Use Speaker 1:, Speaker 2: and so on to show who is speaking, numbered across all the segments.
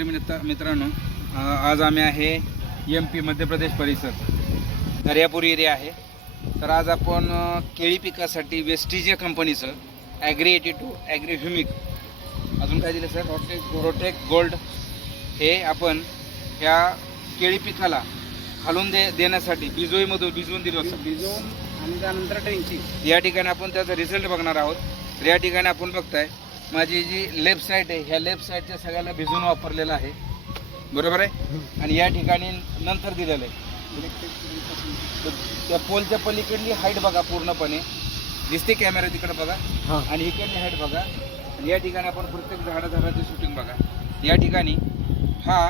Speaker 1: शेतकरी मित्र मित्रांनो आज आम्ही आहे एम पी मध्य प्रदेश परिसर दर्यापूर एरिया आहे. तर आज आपण केळी पिकासाठी वेस्टीज या कंपनीचं agri eighty two agri humic अजून काय दिलं सर रोटेक रोटेक गोल्ड हे आपण ह्या केळी पिकाला घालून दे देण्यासाठी बिजोईमधून भिजवून दिलं होतं.
Speaker 2: भिजवून आणि त्यानंतर टेन्ची
Speaker 1: या ठिकाणी आपण त्याचा रिझल्ट बघणार आहोत. तर या ठिकाणी आपण बघताय माझी जी लेफ्ट साईड आहे ह्या लेफ्ट साईडच्या सगळ्याला भिजून वापरलेलं आहे. बरोबर आहे? आणि या ठिकाणी नंतर दिलेलं आहे. त्या पोलच्या पलीकडली हाईट बघा पूर्णपणे. दिसते कॅमेरा तिकडे बघा.
Speaker 2: हां.
Speaker 1: आणि इकडली हाईट बघा. आणि या ठिकाणी आपण प्रत्येक झाडा झाडाची शूटिंग बघा. या ठिकाणी हा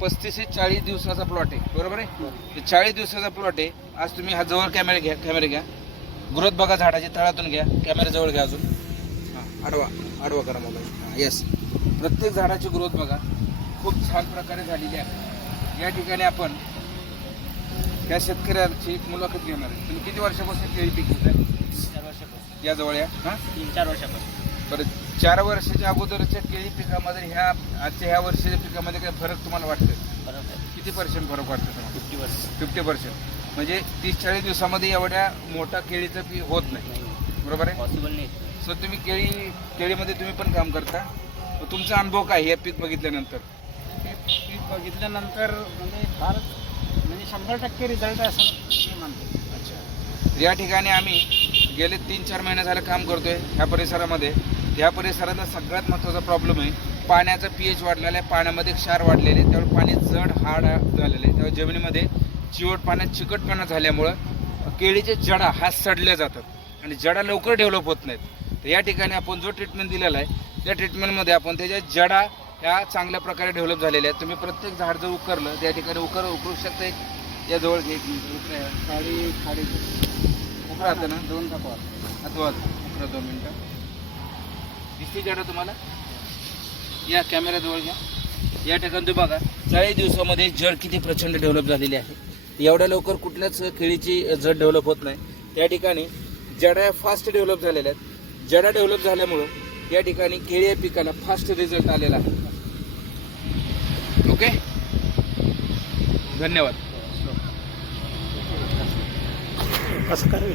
Speaker 1: पस्तीस ते चाळीस दिवसाचा प्लॉट आहे. बरोबर आहे? ते चाळीस दिवसाचा प्लॉट आहे. आज तुम्ही हा जवळ कॅमेरा घ्या कॅमेरा घ्या. ग्रोथ बघा झाडाची तळातून घ्या. कॅमेरा जवळ घ्या अजून. हां आडवा आडवा करा मोबाईल. येस प्रत्येक झाडाची ग्रोथ बघा. खूप छान प्रकारे झालेली आहे. या ठिकाणी आपण या शेतकऱ्याची एक मुलाखत घेणार आहे. तुम्ही किती वर्षापासून केळी पीक घेताय?
Speaker 2: चार वर्षापासून.
Speaker 1: या जवळ या हां?
Speaker 2: तीन चार वर्षापासून.
Speaker 1: बरं चार वर्षाच्या अगोदरच्या केळी पिकामध्ये ह्या आजच्या ह्या वर्षाच्या पिकामध्ये काय फरक तुम्हाला वाटतं
Speaker 2: बरोबर. आहे
Speaker 1: किती पर्सेंट फरक वाटतं तुम्हाला?
Speaker 2: फिफ्टी वर्ष
Speaker 1: फिफ्टी पर्सेंट म्हणजे तीस चाळीस दिवसामध्ये एवढ्या मोठा केळीचं पीक होत नाही. बरोबर आहे?
Speaker 2: पॉसिबल नाही.
Speaker 1: सो तुम्ही केळी केळीमध्ये तुम्ही पण काम करता? मग तुमचा अनुभव काय हे पीक बघितल्यानंतर?
Speaker 2: ते पीक बघितल्यानंतर म्हणजे फारच म्हणजे शंभर टक्के रिझल्ट आहे असं मी मानतो
Speaker 1: अच्छा. या ठिकाणी आम्ही गेले तीन चार महिने झालं काम करतोय ह्या परिसरामध्ये. ह्या परिसराचा सगळ्यात महत्त्वाचा प्रॉब्लेम आहे पाण्याचा पी एच वाढलेला आहे पाण्यामध्ये क्षार वाढलेले आहे, त्यामुळे पाणी जड हाड झालेलं आहे. त्यामुळे जमिनीमध्ये चिवट पाण्यात चिकटपणा झाल्यामुळं केळीचे जडा हा सडल्या जातात आणि जडा लवकर डेव्हलप होत नाहीत. तर या ठिकाणी आपण जो ट्रीटमेंट दिलेला आहे त्या ट्रीटमेंटमध्ये आपण त्याच्या जडा ह्या चांगल्या प्रकारे डेव्हलप झालेल्या आहेत. तुम्ही प्रत्येक झाड जर उकरलं त्या ठिकाणी उकर उकरू शकता एक. या जवळ एक
Speaker 2: खाडी खाडी
Speaker 1: उकरा. आता ना.
Speaker 2: दोन कपावर
Speaker 1: अथवा उकरा दोन मिनटं. दिसते जडा तुम्हाला? या कॅमेरा जवळ घ्या. या ठिकाणी तुम्ही बघा चाळीस दिवसामध्ये जड किती प्रचंड डेव्हलप झालेली आहे. एवढ्या लवकर कुठल्याच केळीची जड डेव्हलप होत नाही. त्या ठिकाणी जडा फास्ट डेव्हलप झालेल्या आहेत. जडा डेव्हलप झाल्यामुळं या ठिकाणी केळी या पिकाला फास्ट रिझल्ट आलेला आहे. ओके धन्यवाद.
Speaker 2: असं करावे